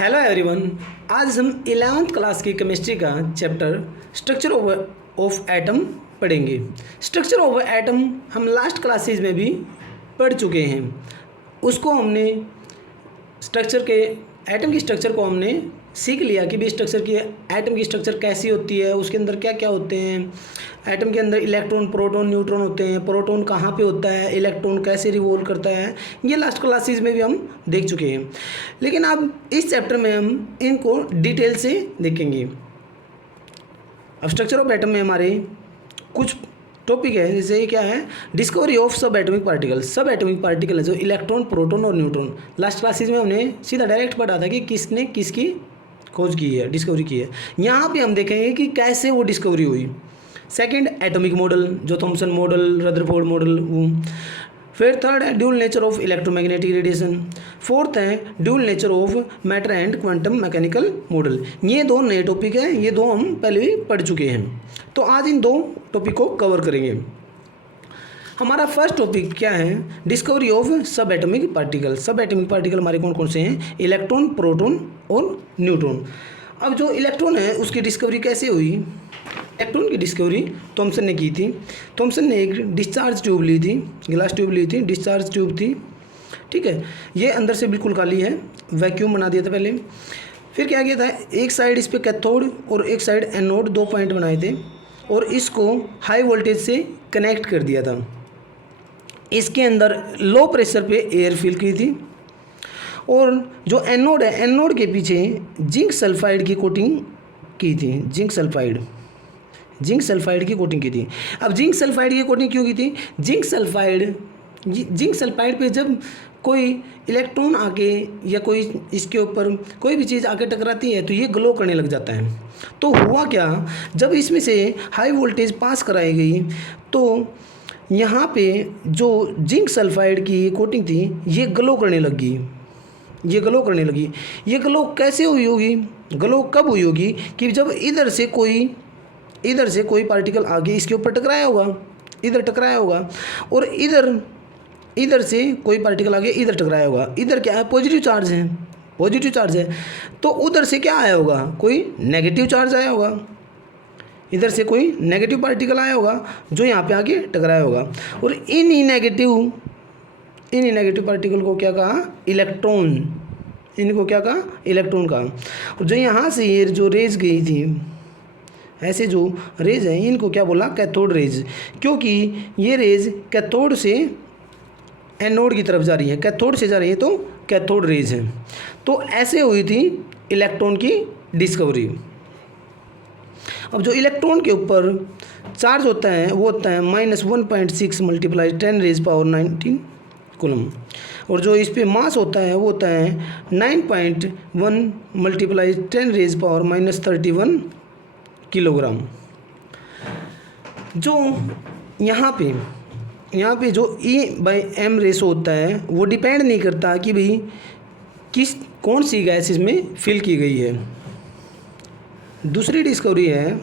Hello everyone. आज हम 11th class की केमिस्ट्री का चैप्टर स्ट्रक्चर ऑफ एटम पढ़ेंगे। स्ट्रक्चर ऑफ एटम हम लास्ट क्लासेस में भी पढ़ चुके हैं। उसको हमने स्ट्रक्चर के एटम की स्ट्रक्चर को हमने सीख लिया कि भी स्ट्रक्चर की एटम की स्ट्रक्चर कैसी होती है, उसके अंदर क्या क्या होते हैं। एटम के अंदर इलेक्ट्रॉन, प्रोटॉन, न्यूट्रॉन होते हैं। प्रोटॉन कहाँ पे होता है, इलेक्ट्रॉन कैसे रिवॉल्व करता है, ये लास्ट क्लासेस में भी हम देख चुके हैं। लेकिन अब इस चैप्टर में हम इनको डिटेल से देखेंगे। अब स्ट्रक्चर ऑफ एटम में हमारे कुछ टॉपिक है, जैसे क्या है, डिस्कवरी ऑफ सब एटॉमिक पार्टिकल। सब एटॉमिक पार्टिकल है जो इलेक्ट्रॉन, प्रोटॉन और न्यूट्रॉन। लास्ट क्लासेस में हमने सीधा डायरेक्ट पढ़ा था कि किसने किसकी खोज की है, डिस्कवरी की है। यहाँ पे हम देखेंगे कि कैसे वो डिस्कवरी हुई। सेकंड, एटॉमिक मॉडल, जो थॉमसन मॉडल, रदरफोर्ड मॉडल। फिर थर्ड है dual nature of electromagnetic radiation. Fourth है dual nature of matter and quantum mechanical model. ये दो नए टॉपिक हैं, ये दो हम पहले भी पढ़ चुके हैं। तो आज इन दो टॉपिक को कवर करेंगे। हमारा फर्स्ट टॉपिक क्या है, डिस्कवरी ऑफ सब एटॉमिक पार्टिकल। सब एटॉमिक पार्टिकल हमारे कौन कौन से हैं, इलेक्ट्रॉन, प्रोटॉन और न्यूट्रॉन। अब जो इलेक्ट्रॉन है उसकी डिस्कवरी कैसे हुई। इलेक्ट्रॉन की डिस्कवरी थॉमसन ने की थी। थॉमसन ने एक डिस्चार्ज ट्यूब ली थी, ग्लास ट्यूब ली थी, डिस्चार्ज ट्यूब थी, ठीक है। ये अंदर से बिल्कुल खाली है, वैक्यूम बना दिया था पहले। फिर क्या किया था, एक साइड इस पर कैथोड और एक साइड एनोड, 2 पॉइंट बनाए थे और इसको हाई वोल्टेज से कनेक्ट कर दिया था। इसके अंदर लो प्रेशर पे एयर फिल की थी और जो एनोड है, एनोड के पीछे जिंक सल्फाइड की कोटिंग की थी। जिंक सल्फाइड की कोटिंग की थी। अब जिंक सल्फाइड की कोटिंग क्यों की थी, जिंक सल्फाइड पे जब कोई इलेक्ट्रॉन आके या कोई इसके ऊपर कोई भी चीज़ आके टकराती है तो ये ग्लो करने लग जाता है। तो हुआ क्या, जब इसमें से हाई वोल्टेज पास कराई गई तो यहाँ पे जो जिंक सल्फाइड की कोटिंग थी ये ग्लो करने लगी। ये ग्लो कैसे हुई होगी, ग्लो कब हुई होगी कि जब इधर से कोई पार्टिकल आगे इसके ऊपर टकराया होगा और इधर से कोई पार्टिकल आगे इधर टकराया होगा। इधर क्या है, पॉजिटिव चार्ज है। तो उधर से क्या आया होगा, कोई नेगेटिव चार्ज आया होगा। इधर से कोई नेगेटिव पार्टिकल आया होगा जो यहाँ पे आके टकराया होगा और इन्हीं नेगेटिव पार्टिकल को क्या कहा, इलेक्ट्रॉन। इनको क्या कहा, इलेक्ट्रॉन कहा। और जो यहाँ से ये जो रेज गई थी, ऐसे जो रेज हैं इनको क्या बोला, कैथोड रेज, क्योंकि ये रेज कैथोड से एनोड की तरफ जा रही है, कैथोड से जा रही है तो कैथोड रेज है। तो ऐसे हुई थी इलेक्ट्रॉन की डिस्कवरी। अब जो इलेक्ट्रॉन के ऊपर चार्ज होता है वो होता है -1.6 × 10⁻19 कूलम और जो इस पे मास होता है वो होता है 9.1 × 10⁻31 किलोग्राम। जो यहाँ पे जो E/m रेशो होता है वो डिपेंड नहीं करता कि भाई कौन सी गैस इसमें फिल की गई है। दूसरी डिस्कवरी है,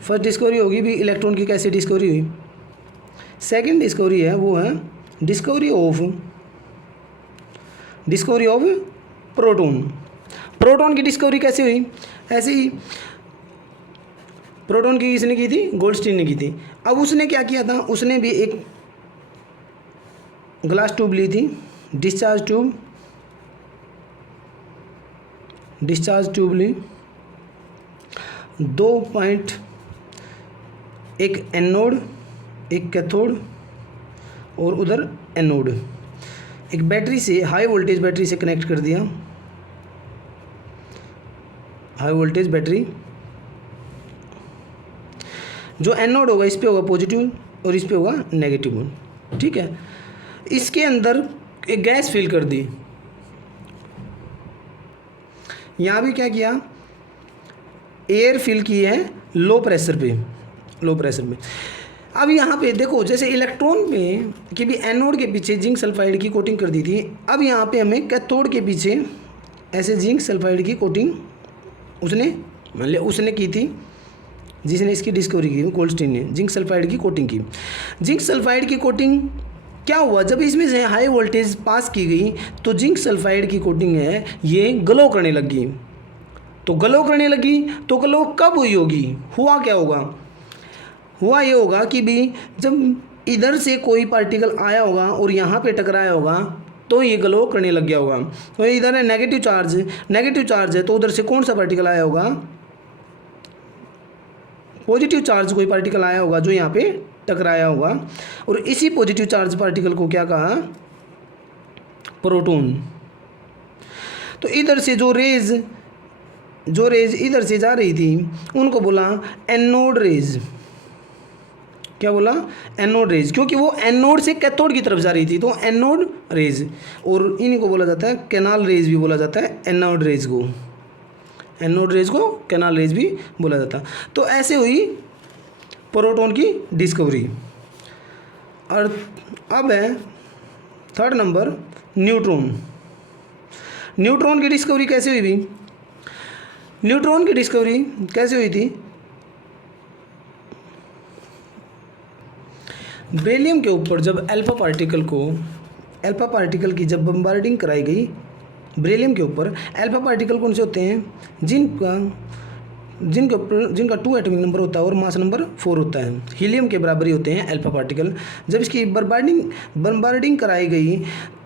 फर्स्ट डिस्कवरी होगी भी इलेक्ट्रॉन की कैसे डिस्कवरी हुई। सेकंड डिस्कवरी है वो है डिस्कवरी ऑफ प्रोटॉन की डिस्कवरी कैसे हुई। ऐसे ही प्रोटॉन की किसने की थी, गोल्डस्टीन ने की थी। अब उसने क्या किया था, उसने भी एक ग्लास ट्यूब ली थी, डिस्चार्ज ट्यूब ली, 2 पॉइंट, एक एनोड एक कैथोड और उधर एनोड, एक बैटरी से, हाई वोल्टेज बैटरी से कनेक्ट कर दिया। हाई वोल्टेज बैटरी, जो एनोड होगा इस पे होगा पॉजिटिव और इस पे होगा नेगेटिव, ठीक है। इसके अंदर एक गैस फिल कर दी। यहाँ भी क्या किया, एयर फिल की है लो प्रेशर पे। अब यहाँ पे देखो, जैसे इलेक्ट्रॉन में कि भी एनोड के पीछे जिंक सल्फाइड की कोटिंग कर दी थी, अब यहाँ पे हमें कैथोड के पीछे ऐसे जिंक सल्फाइड की कोटिंग उसने की थी, जिसने इसकी डिस्कवरी की, गोल्डस्टीन ने जिंक सल्फाइड की कोटिंग की। जिंक सल्फाइड की कोटिंग क्या हुआ, जब इसमें से हाई वोल्टेज पास की गई तो जिंक सल्फाइड की कोटिंग है ये ग्लो करने लगी। तो ग्लो करने लगी तो ग्लो कब हुई होगी, हुआ क्या होगा, हुआ ये होगा कि भी जब इधर से कोई पार्टिकल आया होगा और यहाँ पे टकराया होगा तो ये ग्लो करने लग गया होगा। तो इधर है नेगेटिव चार्ज है तो उधर से कौन सा पार्टिकल आया होगा, पॉजिटिव चार्ज कोई पार्टिकल आया होगा जो यहाँ पे टकराया होगा, और इसी पॉजिटिव चार्ज पार्टिकल को क्या कहा, प्रोटॉन। तो इधर से जो रेज इधर से जा रही थी उनको बोला एनोड रेज। क्या बोला, एनोड रेज, क्योंकि वो एनोड से कैथोड की तरफ जा रही थी तो एनोड रेज, और इन्हीं को बोला जाता है कैनाल रेज भी बोला जाता है, एनोड रेज को कैनाल रेज भी बोला जाता। तो ऐसे हुई प्रोटॉन की डिस्कवरी। और अब है थर्ड नंबर न्यूट्रॉन की डिस्कवरी कैसे हुई भी, न्यूट्रॉन की डिस्कवरी कैसे हुई थी, बेरिलियम के ऊपर जब अल्फा पार्टिकल की जब बम्बार्डिंग कराई गई बेरिलियम के ऊपर, अल्फा पार्टिकल कौन से होते हैं, जिनका 2 एटॉमिक नंबर होता है और मास नंबर 4 होता है, हीलियम के बराबर ही होते हैं अल्फा पार्टिकल। जब इसकी बम्बार्डिंग कराई गई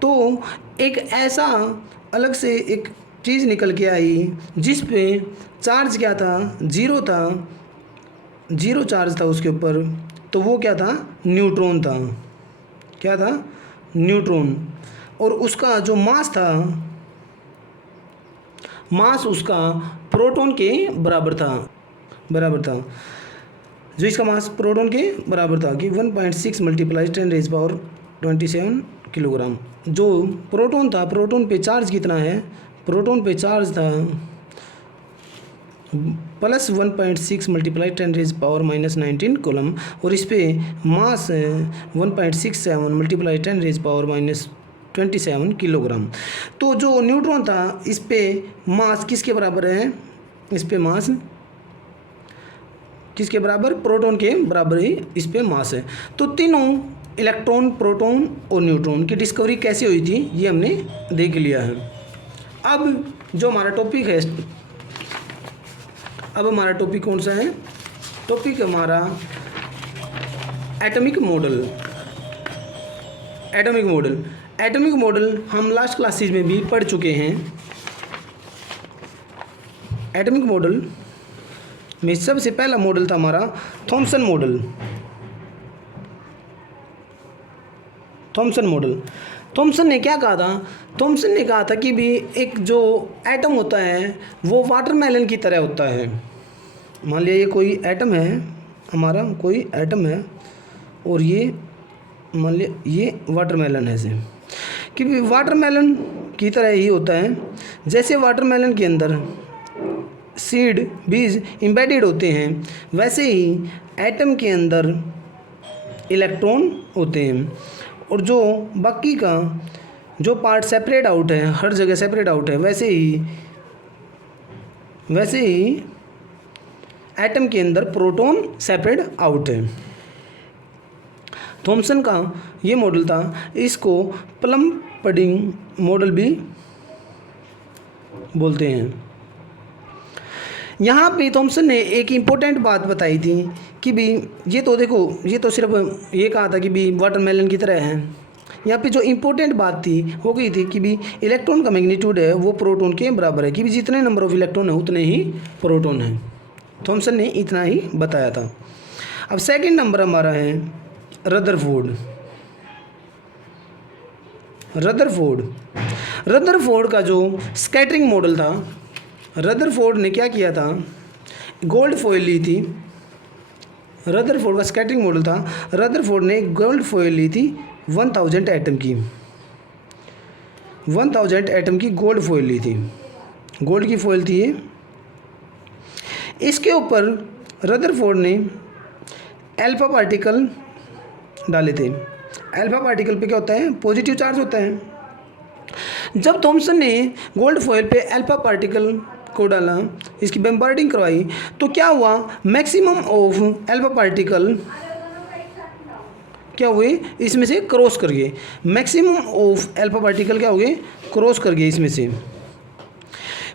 तो एक ऐसा अलग से एक चीज़ निकल के आई जिस पे चार्ज क्या था, जीरो चार्ज था उसके ऊपर, तो वो क्या था, न्यूट्रॉन था। क्या था, न्यूट्रॉन, और उसका जो मास था, मास उसका प्रोटॉन के बराबर था जो इसका मास प्रोटॉन के बराबर था कि 1.6 मल्टीप्लाई 10⁻27 किलोग्राम। जो प्रोटॉन था, प्रोटॉन पे चार्ज कितना है, प्रोटॉन पे चार्ज था प्लस 1.6 मल्टीप्लाई 10⁻⁻19 कूलम, और इस पे मास 1.67 मल्टीप्लाई 10⁻⁻27 किलोग्राम। तो जो न्यूट्रॉन था इस पे मास किसके बराबर है, इस पे मास किसके बराबर, प्रोटॉन के बराबर ही इस पे मास है। तो तीनों इलेक्ट्रॉन, प्रोटॉन और न्यूट्रॉन की डिस्कवरी कैसे हुई थी ये हमने देख लिया है। अब जो हमारा टॉपिक है, अब हमारा टॉपिक कौन सा है, टॉपिक हमारा एटॉमिक मॉडल हम लास्ट क्लासेस में भी पढ़ चुके हैं। एटॉमिक मॉडल में सबसे पहला मॉडल था हमारा थॉमसन मॉडल। थॉमसन ने क्या कहा था, थॉमसन ने कहा था कि भी एक जो एटम होता है वो वाटरमेलन की तरह होता है। मान लिया ये कोई एटम है, हमारा कोई एटम है, और ये मान लिया ये वाटरमेलन है, ऐसे कि भी वाटरमेलन की तरह ही होता है। जैसे वाटरमेलन के अंदर सीड, बीज एम्बेडेड होते हैं, वैसे ही एटम के अंदर इलेक्ट्रॉन होते हैं, और जो बाकी का जो पार्ट सेपरेट आउट है, हर जगह सेपरेट आउट है, वैसे ही एटम के अंदर प्रोटॉन सेपरेट आउट है। थॉमसन का ये मॉडल था, इसको प्लम पडिंग मॉडल भी बोलते हैं। यहाँ पे थॉमसन ने एक इम्पोर्टेंट बात बताई थी कि भी ये तो देखो, ये तो सिर्फ ये कहा था कि भी वाटरमेलन की तरह है। यहाँ पे जो इम्पोर्टेंट बात थी वो कही थी कि भी इलेक्ट्रॉन का मैग्नीट्यूड है वो प्रोटॉन के बराबर है, कि भी जितने नंबर ऑफ इलेक्ट्रॉन है उतने ही प्रोटॉन है। थॉमसन ने इतना ही बताया था। अब सेकंड नंबर हमारा है रदरफोर्ड का जो स्कैटरिंग मॉडल था, रदरफोर्ड ने क्या किया था, गोल्ड फॉइल ली थी। रदरफोर्ड का स्कैटरिंग मॉडल था, रदरफोर्ड ने गोल्ड फॉइल ली थी 1000 एटम की, 1000 एटम की गोल्ड फॉइल ली थी, गोल्ड की फॉइल थी ये। इसके ऊपर रदरफोर्ड ने अल्फा पार्टिकल डाले थे। अल्फा पार्टिकल पे क्या होता है, पॉजिटिव चार्ज होता है। जब थॉमसन ने गोल्ड फॉइल पे अल्फा पार्टिकल को डाला, इसकी बम्बार्डिंग करवाई, तो क्या हुआ, मैक्सिमम ऑफ अल्फा पार्टिकल क्या हुए, इसमें से क्रॉस कर गए, मैक्सिमम ऑफ अल्फा पार्टिकल क्या हो गए, क्रॉस कर गए इसमें से।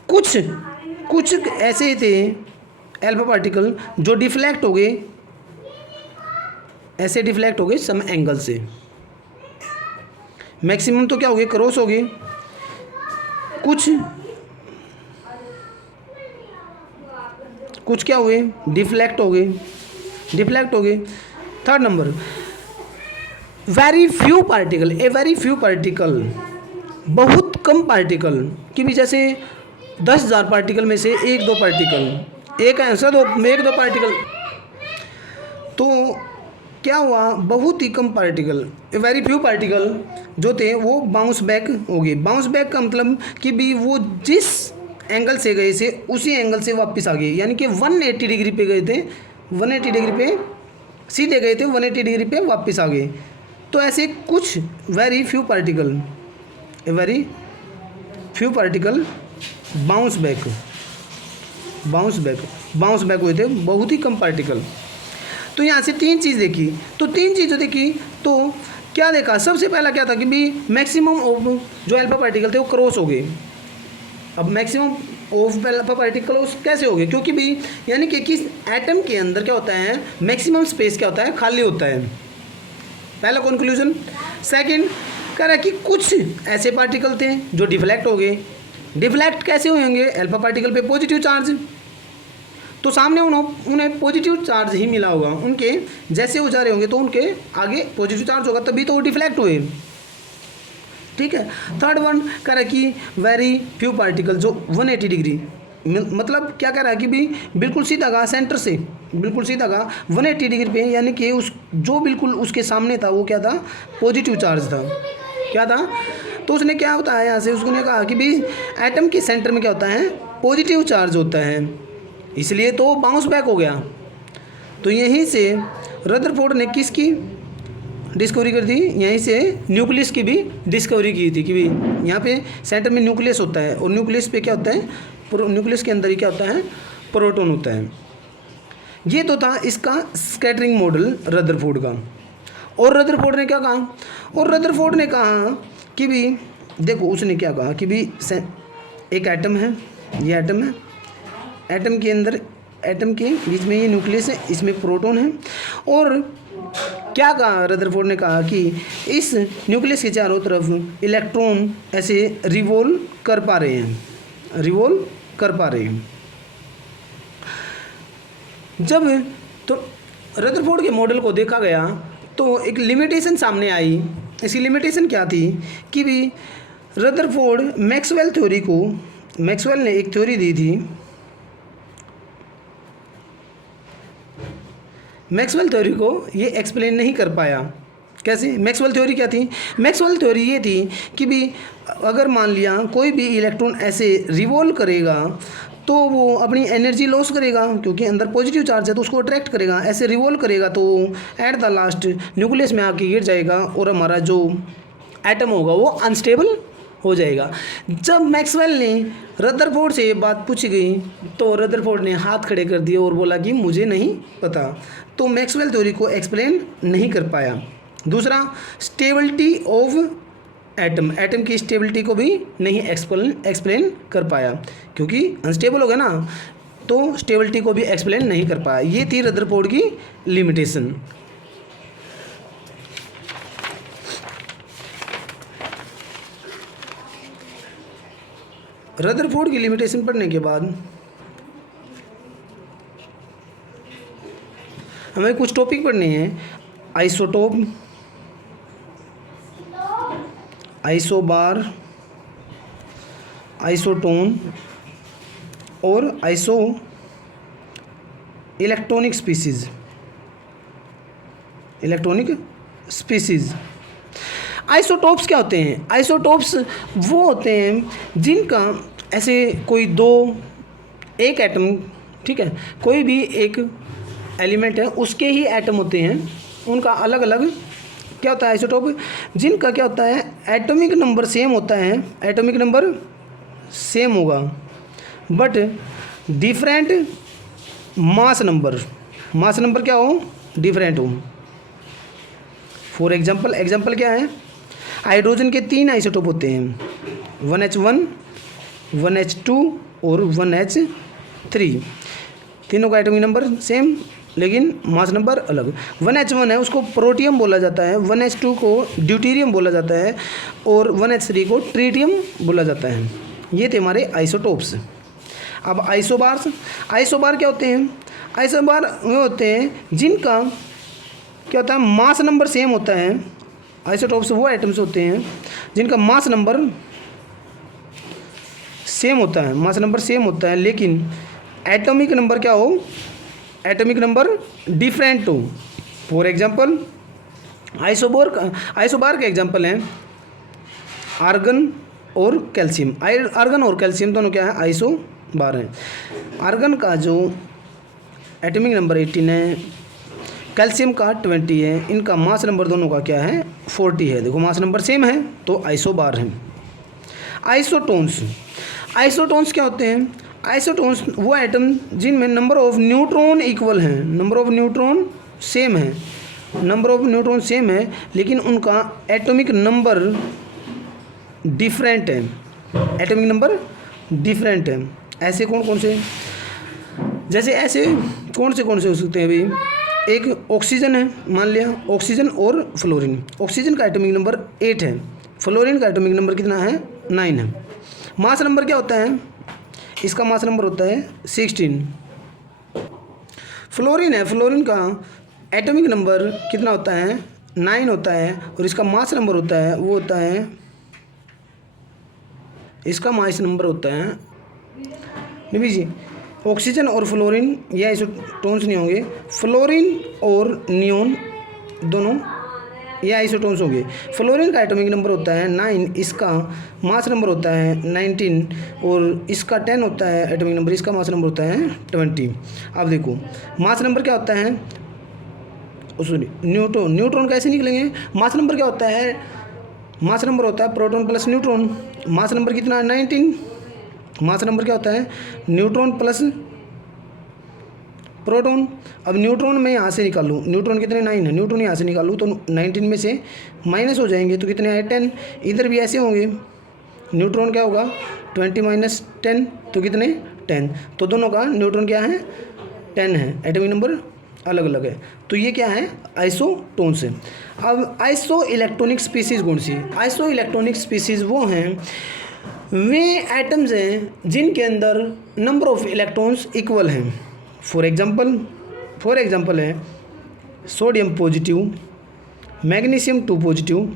कुछ कुछ ऐसे थे अल्फा पार्टिकल जो डिफ्लेक्ट हो गए, ऐसे डिफ्लेक्ट हो गए सम एंगल से। मैक्सिमम तो क्या हो गए, क्रॉस हो गए, कुछ क्या हुए, डिफ्लेक्ट हो गए, डिफ्लेक्ट हो गए। Third number, very few particle, a very few particle, बहुत कम पार्टिकल कि भी जैसे 10,000 पार्टिकल में से एक दो पार्टिकल, एक आंसर दो, एक दो पार्टिकल, तो क्या हुआ, बहुत ही कम particle, a very few particle जो थे वो बाउंस बैक हो गए। बाउंस बैक का मतलब कि भी वो जिस एंगल से गए थे उसी एंगल से वापस आ गए, यानी कि 180 डिग्री पे गए थे, 180 डिग्री पे सीधे गए थे, 180 डिग्री पे वापस आ गए। तो ऐसे कुछ very few particle, a very few particle bounce back हुए थे, बहुत ही कम पार्टिकल। तो यहाँ से तीन चीज़ देखी, तो तीन चीज़ें देखी तो क्या देखा, सबसे पहला क्या था कि भी मैक्सिमम ऑफ जो अल्फा पार्टिकल थे वो क्रॉस हो गए। अब मैक्सिमम ऑफ अल्फा पार्टिकल कैसे हो गए, क्योंकि भी यानी कि किस एटम के अंदर क्या होता है, मैक्सिमम स्पेस क्या होता है, खाली होता है, पहला कंक्लूजन। सेकंड कह रहा है कि कुछ ऐसे पार्टिकल थे जो डिफ्लेक्ट हो गए। डिफ्लेक्ट कैसे होंगे, अल्फा पार्टिकल पे पॉजिटिव चार्ज, तो सामने उन्हें पॉजिटिव चार्ज ही मिला होगा, उनके जैसे वो जा रहे होंगे तो उनके आगे पॉजिटिव चार्ज होगा, तभी तो वो डिफ्लेक्ट हुए। ठीक है। थर्ड वन कह रहा है कि वेरी फ्यू पार्टिकल जो 180 डिग्री, मतलब क्या कह रहा है कि भी बिल्कुल सीधा गा, सेंटर से बिल्कुल सीधा गा 180 डिग्री पे, यानी कि उस जो बिल्कुल उसके सामने था वो क्या था, पॉजिटिव चार्ज था। क्या था, तो उसने क्या बताया यहाँ से, उसने कहा कि भी एटम के सेंटर में क्या होता है, पॉजिटिव चार्ज होता है, इसलिए तो बाउंस बैक हो गया। तो यहीं से रदरफोर्ड ने किसकी डिस्कवरी कर दी, यहीं से न्यूक्लियस की भी डिस्कवरी की थी कि भी यहाँ पे सेंटर में न्यूक्लियस होता है, और न्यूक्लियस पे क्या होता है, न्यूक्लियस के अंदर ही क्या होता है, प्रोटॉन होता है। ये तो था इसका स्कैटरिंग मॉडल रदरफोर्ड का। और रदरफोर्ड ने क्या कहा, और रदरफोर्ड ने कहा कि भी देखो, उसने क्या कहा कि भी एक एटम है, ये एटम है, एटम के अंदर, एटम के बीच में ये न्यूक्लियस है, इसमें प्रोटॉन है, और क्या कहा रदरफोर्ड ने कहा कि इस न्यूक्लियस के चारों तरफ इलेक्ट्रॉन ऐसे रिवॉल्व कर पा रहे हैं, रिवॉल्व कर पा रहे हैं। जब तो रदरफोर्ड के मॉडल को देखा गया तो एक लिमिटेशन सामने आई। इसकी लिमिटेशन क्या थी कि भी रदरफोर्ड मैक्सवेल थ्योरी को, मैक्सवेल ने एक थ्योरी दी थी, मैक्सवेल थ्योरी को ये एक्सप्लेन नहीं कर पाया। कैसे, मैक्सवेल थ्योरी क्या थी, मैक्सवेल थ्योरी ये थी कि भी अगर मान लिया कोई भी इलेक्ट्रॉन ऐसे रिवॉल्व करेगा तो वो अपनी एनर्जी लॉस करेगा, क्योंकि अंदर पॉजिटिव चार्ज है तो उसको अट्रैक्ट करेगा, ऐसे रिवॉल्व करेगा तो एट द लास्ट न्यूक्लियस में आके गिर जाएगा और हमारा जो एटम होगा वो अनस्टेबल हो जाएगा। जब मैक्सवेल ने रदरफोर्ड से ये बात पूछी गई तो रदरफोर्ड ने हाथ खड़े कर दिए और बोला कि मुझे नहीं पता, तो मैक्सवेल थ्योरी को एक्सप्लेन नहीं कर पाया। दूसरा, स्टेबिलिटी ऑफ एटम, एटम की स्टेबिलिटी को भी नहीं एक्सप्लेन कर पाया, क्योंकि अनस्टेबल हो गया ना, तो स्टेबिलिटी को भी एक्सप्लेन नहीं कर पाया। ये थी रदरफोर्ड की लिमिटेशन। रदरफोर्ड की लिमिटेशन पढ़ने के बाद हमें कुछ टॉपिक पढ़ने हैं, आइसोटोप, आइसोबार, आइसोटोन और इलेक्ट्रॉनिक स्पीसीज। आइसोटोप्स क्या होते हैं, आइसोटोप्स वो होते हैं जिनका ऐसे कोई दो, एक एटम, ठीक है, कोई भी एक एलिमेंट है उसके ही एटम होते हैं, उनका अलग अलग क्या होता है आइसोटोप, जिनका क्या होता है, एटॉमिक नंबर सेम होता है, एटॉमिक नंबर सेम होगा बट डिफरेंट मास नंबर क्या हो, डिफरेंट हो। फॉर एग्जाम्पल क्या है, हाइड्रोजन के 3 आइसोटोप होते हैं, 1H1, 1H2 और 1H3। तीनों का एटॉमिक नंबर सेम लेकिन मास नंबर अलग। 1H1 है उसको प्रोटियम बोला जाता है, 1H2 को ड्यूटेरियम बोला जाता है और 1H3 को ट्रीटियम बोला जाता है। ये थे हमारे आइसोटोप्स। अब आइसोबार क्या होते हैं? आइसोबार वे होते हैं जिनका क्या होता है, मास नंबर सेम होता है। आइसोटोप्स वो आइटम्स होते हैं जिनका मास नंबर सेम होता है, लेकिन एटॉमिक नंबर क्या हो, एटॉमिक नंबर डिफरेंट हो। फॉर एग्जांपल आइसोबार के एग्जांपल हैं आर्गन और कैल्शियम। आर्गन और कैल्शियम दोनों क्या है, आइसोबार हैं। आर्गन का जो एटॉमिक नंबर 18 है, कैल्शियम का 20 है, इनका मास नंबर दोनों का क्या है, 40 है। देखो मास नंबर सेम है तो आइसोबार हैं। आइसोटोन्स क्या होते हैं? आइसोटोन्स वो एटम जिनमें नंबर ऑफ न्यूट्रॉन इक्वल हैं, नंबर ऑफ न्यूट्रॉन सेम है, लेकिन उनका एटॉमिक नंबर डिफरेंट है। ऐसे कौन से हो सकते हैं? अभी एक ऑक्सीजन है, मान लिया ऑक्सीजन और फ्लोरीन। ऑक्सीजन का एटॉमिक नंबर 8 है, फ्लोरीन का एटॉमिक नंबर कितना है, 9 है। मास नंबर क्या होता है? इसका मास नंबर होता है 16। फ्लोरीन का एटॉमिक नंबर कितना होता है, 9 होता है, और इसका मास नंबर होता है निभी जी। ऑक्सीजन और फ्लोरीन ये आइसोटोन्स नहीं होंगे, फ्लोरीन और नियोन दोनों ये आइसोटोन्स होंगे। फ्लोरीन का एटॉमिक नंबर होता है 9, इसका मास नंबर होता है 19, और इसका 10 होता है एटॉमिक नंबर, इसका मास नंबर होता है 20। अब देखो मास नंबर क्या होता है, न्यूट्रॉन कैसे निकलेंगे? मास नंबर क्या होता है? मास नंबर होता है proton plus neutron. Mass number कितना है, 19। मास नंबर क्या होता है, न्यूट्रॉन प्लस प्रोटॉन। अब न्यूट्रॉन मैं यहाँ से निकालूँ, न्यूट्रॉन कितने, 9 है, न्यूट्रॉन यहाँ से निकालूँ तो 19 में से माइनस हो जाएंगे तो कितने आए, 10। इधर भी ऐसे होंगे, न्यूट्रॉन क्या होगा, 20 माइनस 10 तो कितने, 10। तो दोनों का न्यूट्रॉन क्या है, 10 है, एटॉमिक नंबर अलग अलग है। तो ये क्या है, आइसोटोन्स है। अब आइसो इलेक्ट्रॉनिक स्पीसीज़ कौन सी? आइसो इलेक्ट्रॉनिक स्पीसीज़ वो हैं, वे एटम्स हैं जिनके अंदर नंबर ऑफ इलेक्ट्रॉन्स इक्वल हैं। फॉर एग्जांपल है सोडियम पॉजिटिव, मैग्नीशियम 2 पॉजिटिव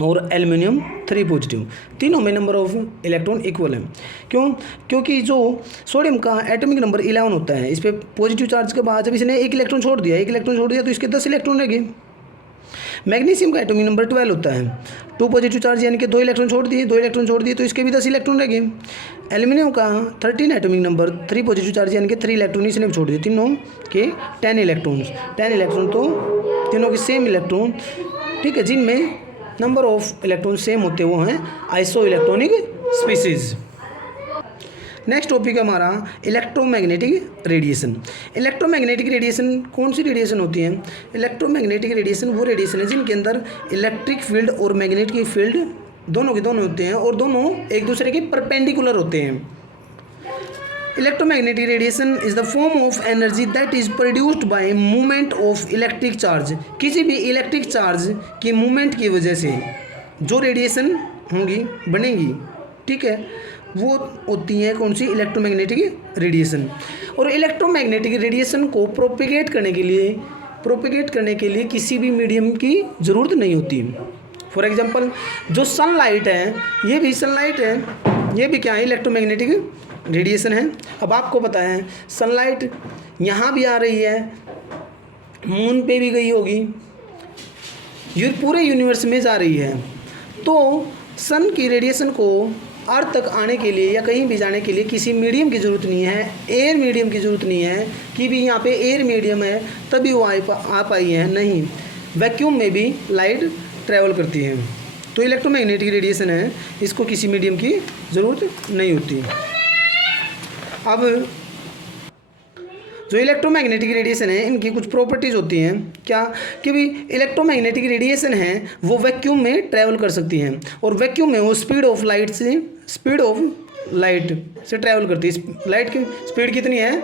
और एल्युमिनियम 3 पॉजिटिव। तीनों में नंबर ऑफ इलेक्ट्रॉन इक्वल है। क्योंकि जो सोडियम का एटॉमिक नंबर 11 होता है, इस पर पॉजिटिव चार्ज के बाद जब इसने एक इलेक्ट्रॉन छोड़ दिया तो इसके 10 इलेक्ट्रॉन रह गए। मैग्नीशियम का एटॉमिक नंबर 12 होता है, 2 पॉजिटिव चार्ज यानी कि 2 इलेक्ट्रॉन छोड़ दिए तो इसके भी 10 इलेक्ट्रॉन रह गए। एल्युमिनियम का 13 एटॉमिक नंबर, 3 पॉजिटिव चार्ज यानी कि 3 इलेक्ट्रॉन इसने भी छोड़ दिए, तीनों के 10 इलेक्ट्रॉन तो तीनों के सेम इलेक्ट्रॉन, ठीक है, जिनमें नंबर ऑफ इलेक्ट्रॉन सेम होते हैं, वो हैं iso electronic species. Next topic है हमारा इलेक्ट्रोमैग्नेटिक रेडिएशन। इलेक्ट्रोमैग्नेटिक रेडिएशन कौन सी रेडिएशन होती है? इलेक्ट्रोमैग्नेटिक रेडिएशन वो रेडिएशन है जिनके अंदर इलेक्ट्रिक फील्ड और मैग्नेटिक फील्ड दोनों के दोनों होते हैं और दोनों एक दूसरे के परपेंडिकुलर होते हैं। Electromagnetic radiation is the form of energy that is produced by movement of electric charge. किसी भी इलेक्ट्रिक चार्ज की मूवमेंट की वजह से जो रेडिएशन बनेगी, ठीक है, वो होती है कौन सी, इलेक्ट्रोमैग्नेटिक रेडिएशन। और इलेक्ट्रोमैग्नेटिक रेडिएशन को प्रोपेगेट करने के लिए किसी भी मीडियम की ज़रूरत नहीं होती। फॉर एग्जांपल जो सनलाइट है, ये भी क्या है, इलेक्ट्रोमैग्नेटिक रेडिएशन है। अब आपको पता है सनलाइट यहाँ भी आ रही है, मून पे भी गई होगी, ये पूरे यूनिवर्स में जा रही है। तो सन की रेडिएशन को अर्थ तक आने के लिए या कहीं भी जाने के लिए किसी मीडियम की ज़रूरत नहीं है, एयर मीडियम की ज़रूरत नहीं है कि भी यहाँ पे एयर मीडियम है तभी वो आ पाई है, नहीं, वैक्यूम में भी लाइट ट्रैवल करती है। तो इलेक्ट्रोमैग्नेटिक रेडिएशन है, इसको किसी मीडियम की ज़रूरत नहीं होती। अब जो इलेक्ट्रोमैग्नेटिक रेडिएशन है इनकी कुछ प्रॉपर्टीज़ होती हैं क्या कि भी इलेक्ट्रोमैग्नेटिक रेडिएशन है वो वैक्यूम में ट्रैवल कर सकती हैं और वैक्यूम में वो स्पीड ऑफ लाइट से ट्रैवल करती है। लाइट की स्पीड कितनी है?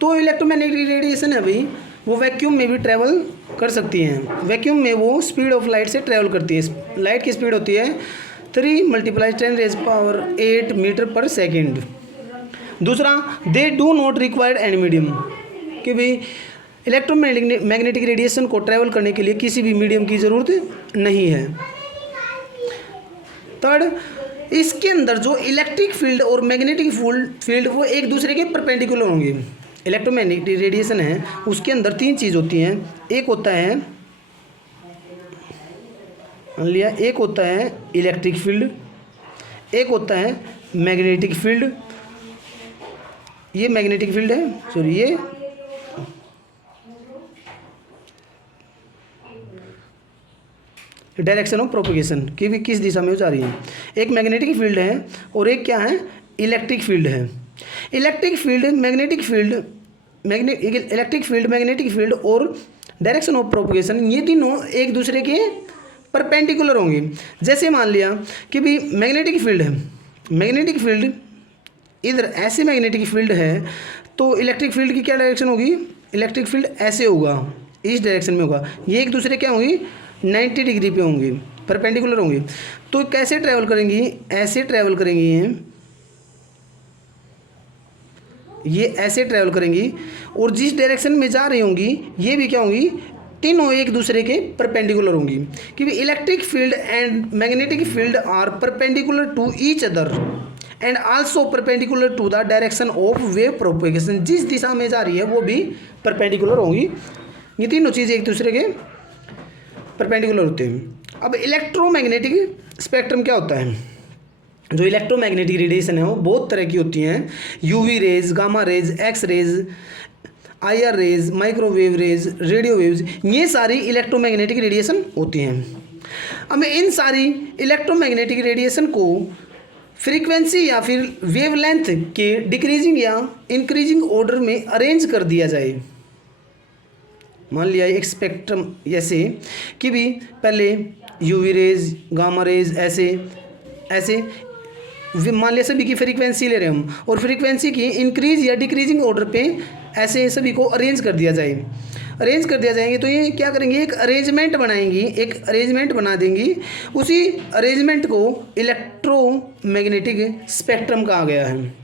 तो इलेक्ट्रोमैग्नेटिक रेडिएशन है भाई वो वैक्यूम में भी ट्रैवल कर सकती हैं। वैक्यूम में वो स्पीड ऑफ लाइट से ट्रैवल करती है। लाइट की स्पीड होती है 3 × 10⁸ मीटर पर सेकेंड। दूसरा, they do not required any medium, कि भाई इलेक्ट्रोमैग्नेटिक रेडिएशन को ट्रैवल करने के लिए किसी भी मीडियम की ज़रूरत नहीं है। थर्ड, इसके अंदर जो इलेक्ट्रिक फील्ड और मैग्नेटिक फील्ड वो एक दूसरे के परपेंडिकुलर होंगे। इलेक्ट्रोमैग्नेटिक रेडिएशन है उसके अंदर 3 चीज़ होती हैं। एक होता है इलेक्ट्रिक फील्ड, एक होता है मैग्नेटिक फील्ड, ये मैग्नेटिक फील्ड है, सॉरी ये डायरेक्शन ऑफ प्रोपगेशन कि भी किस दिशा में वो जा रही है। एक मैग्नेटिक फील्ड है और एक क्या है? इलेक्ट्रिक फील्ड है। इलेक्ट्रिक फील्ड मैग्नेटिक फील्ड और डायरेक्शन ऑफ प्रोपगेशन ये तीनों एक दूसरे के परपेंडिकुलर होंगे। जैसे मान लिया कि भी मैग्नेटिक फील्ड है, मैग्नेटिक फील्ड इधर ऐसे मैग्नेटिक फील्ड है तो इलेक्ट्रिक फील्ड की क्या डायरेक्शन होगी? इलेक्ट्रिक फील्ड ऐसे होगा, इस डायरेक्शन में होगा। ये एक दूसरे क्या होंगी? 90 डिग्री पे होंगी, परपेंडिकुलर होंगी। तो कैसे ट्रैवल करेंगी? ऐसे ट्रैवल करेंगी, ये ऐसे ट्रैवल करेंगी और जिस डायरेक्शन में जा रही होंगी ये भी क्या होंगी? तीनों एक दूसरे के परपेंडिकुलर होंगी। क्योंकि electric field and magnetic field are perpendicular to each other and also perpendicular to the direction of wave propagation. जिस दिशा में जा रही है वो भी परपेंडिकुलर होंगी। ये तीनों चीज़ें एक दूसरे के परपेंडिकुलर होते हैं। अब इलेक्ट्रोमैग्नेटिक स्पेक्ट्रम क्या होता है? जो इलेक्ट्रोमैग्नेटिक रेडिएशन है वो बहुत तरह की होती हैं। UV rays, gamma rays, X rays, IR rays, microwave rays, radio waves, ये सारी इलेक्ट्रोमैग्नेटिक रेडिएशन होती हैं। अब इन सारी इलेक्ट्रोमैग्नेटिक रेडिएशन को फ्रीक्वेंसी या फिर वेवलेंथ के डिक्रीजिंग या इंक्रीजिंग ऑर्डर में अरेंज कर दिया जाए। मान लिया एक स्पेक्ट्रम ऐसे कि भी पहले यूवी रेज, गामा रेज ऐसे मान लिया सभी की फ्रीक्वेंसी ले रहे हैं हम और फ्रीक्वेंसी की इंक्रीज या डिक्रीजिंग ऑर्डर पे ऐसे सभी को अरेंज कर दिया जाए। अरेंज कर दिया जाएंगे तो ये क्या करेंगे? एक अरेंजमेंट बनाएंगी, एक अरेंजमेंट बना देंगी। उसी अरेंजमेंट को इलेक्ट्रोमैग्नेटिक स्पेक्ट्रम कहा गया है।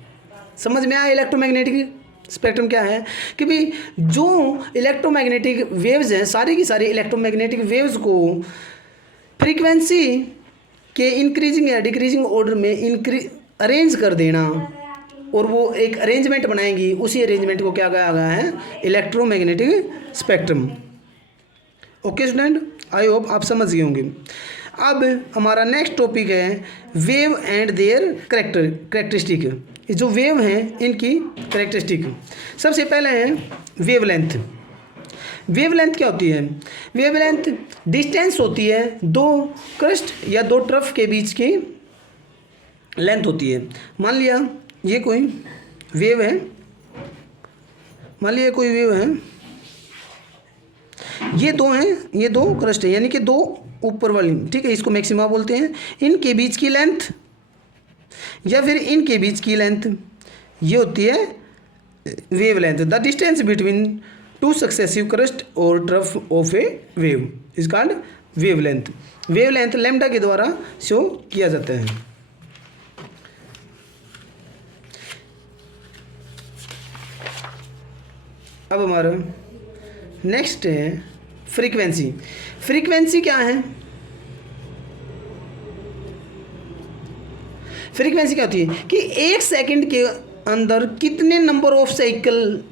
समझ में आया इलेक्ट्रोमैग्नेटिक स्पेक्ट्रम क्या है? कि भाई जो इलेक्ट्रोमैग्नेटिक वेव्स हैं सारी की सारी इलेक्ट्रोमैग्नेटिक वेव्स को फ्रीक्वेंसी के इंक्रीजिंग या डिक्रीजिंग ऑर्डर में अरेंज कर देना और वो एक अरेंजमेंट बनाएंगी। उसी अरेंजमेंट को क्या कहा गया है? Electromagnetic spectrum. Okay student, I hope आप समझ गए होंगे। अब हमारा नेक्स्ट टॉपिक है वेव एंड देयर कैरेक्टरिस्टिक। जो वेव हैं इनकी कैरेक्टरिस्टिक। सबसे पहले है वेवलेंथ। वेवलेंथ क्या होती है? वेवलेंथ डिस्टेंस होती है दो क्रस्ट या दो ट्रफ के बीच की लेंथ होती है। मान लिया ये कोई वेव है, ये दो हैं, ये दो क्रस्ट है यानी कि दो ऊपर वाली, ठीक है, इसको मैक्सिमा बोलते हैं। इनके बीच की लेंथ या फिर इनके बीच की लेंथ ये होती है wavelength. The distance between two successive crest और trough of a wave is called wavelength. Wavelength lambda के द्वारा शो किया जाता है। अब हमारा नेक्स्ट है फ्रीक्वेंसी। फ्रीक्वेंसी क्या है? फ्रीक्वेंसी क्या होती है कि एक सेकंड के अंदर कितने नंबर ऑफ साइकिल,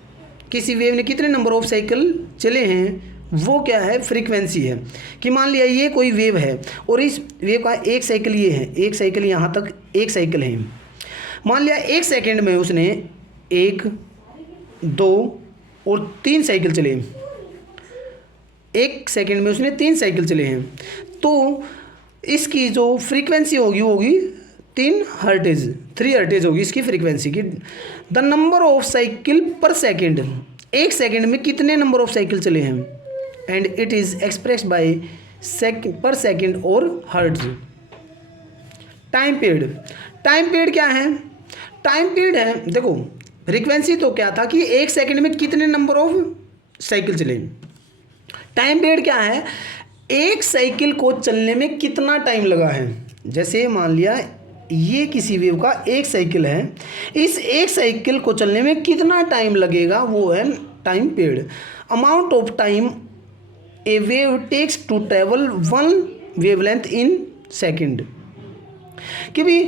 किसी वेव ने कितने नंबर ऑफ साइकिल चले हैं, वो क्या है? फ्रीक्वेंसी है। कि मान लिया ये कोई वेव है और इस वेव का एक साइकिल ये है, एक साइकिल यहाँ तक एक साइकिल है। मान लिया एक सेकंड में उसने 1, 2 और 3 साइकिल चले। एक सेकंड में उसने 3 साइकिल चले हैं तो इसकी जो फ्रीक्वेंसी होगी 3 हर्टेज होगी इसकी फ्रीक्वेंसी की। द नंबर ऑफ साइकिल पर सेकेंड, एक सेकेंड में कितने नंबर ऑफ साइकिल चले हैं, and it is express bye पर सेकेंड और hertz. Time period, time period क्या है, टाइम पीरियड है, देखो फ्रीक्वेंसी तो क्या था कि एक सेकेंड में कितने नंबर ऑफ साइकिल चले, टाइम पीरियड क्या है, एक साइकिल को चलने में कितना टाइम लगा है। जैसे मान लिया ये किसी वेव का एक साइकिल है, इस एक साइकिल को चलने में कितना टाइम लगेगा, वो है time period. Amount of time a wave takes to travel 1 wavelength in second, कि भी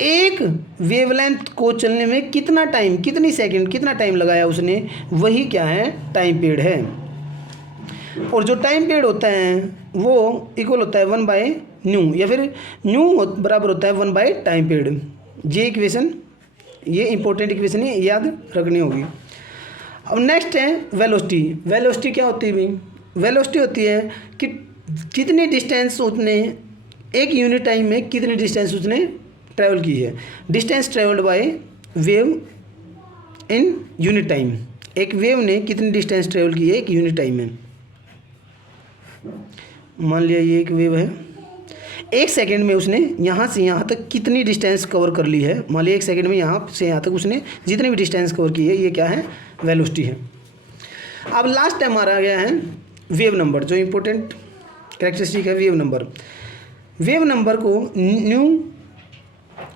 एक वेवलेंथ को चलने में कितना टाइम, कितनी सेकंड, कितना टाइम लगाया उसने, वही क्या है, टाइम पीरियड है। और जो टाइम पीरियड होता है वो इक्वल होता है 1/न्यू, या फिर न्यू बराबर होता है 1/टाइम पीरियड। ये इक्वेशन, ये इंपॉर्टेंट इक्वेशन है, याद रखनी होगी। अब नेक्स्ट है वेलोसिटी। वेलोसिटी क्या होती है भाई, वेलोसिटी होती है कि कितनी डिस्टेंस उसने एक यूनिट टाइम में कितनी डिस्टेंस उसने ट्रैवल की है। Distance travelled by wave in unit time, एक वेव ने कितनी डिस्टेंस ट्रैवल की है एक यूनिट टाइम में। मान लिया ये एक वेव है, एक सेकंड में उसने यहाँ से यहाँ तक कितनी डिस्टेंस कवर कर ली है। मान लिया एक सेकंड में यहाँ से यहाँ तक उसने जितनी भी डिस्टेंस कवर की है, ये क्या है, वेलोसिटी है। अब लास्ट टाइम हमारा गया है वेव नंबर, जो इंपॉर्टेंट कैरेक्टरिस्टिक है वेव नंबर। वेव नंबर को न्यू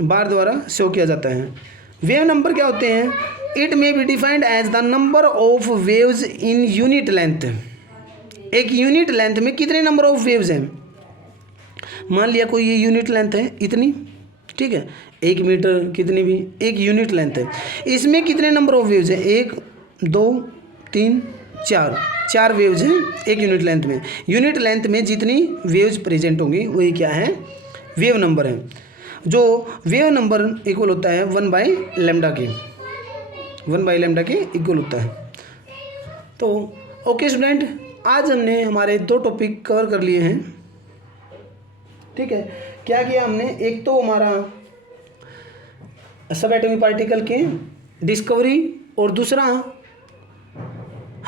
बार द्वारा शो किया जाता है। वेव नंबर क्या होते हैं, it may be defined as the number of waves in unit length. एक यूनिट लेंथ में कितने नंबर ऑफ वेव्स हैं। मान लिया कोई ये यूनिट लेंथ है इतनी, ठीक है, 1 मीटर कितनी भी एक यूनिट लेंथ है, इसमें कितने नंबर ऑफ वेव्स हैं, 1 2 3 4 वेव्स हैं एक यूनिट लेंथ में। यूनिट लेंथ में जितनी वेव्स प्रेजेंट होंगी वही क्या है, वेव नंबर है। जो वेव नंबर इक्वल होता है 1/λ के, 1/λ के इक्वल होता है। तो ओके स्टूडेंट, आज हमने हमारे 2 टॉपिक कवर कर लिए हैं, ठीक है। क्या किया हमने, एक तो हमारा सब एटॉमिक पार्टिकल के डिस्कवरी, और दूसरा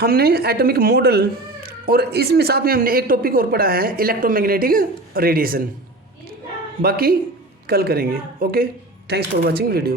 हमने एटॉमिक मॉडल, और इसमें साथ में हमने एक टॉपिक और पढ़ा है इलेक्ट्रोमैग्नेटिक रेडिएशन। बाकी कल करेंगे। Okay, thanks for watching video.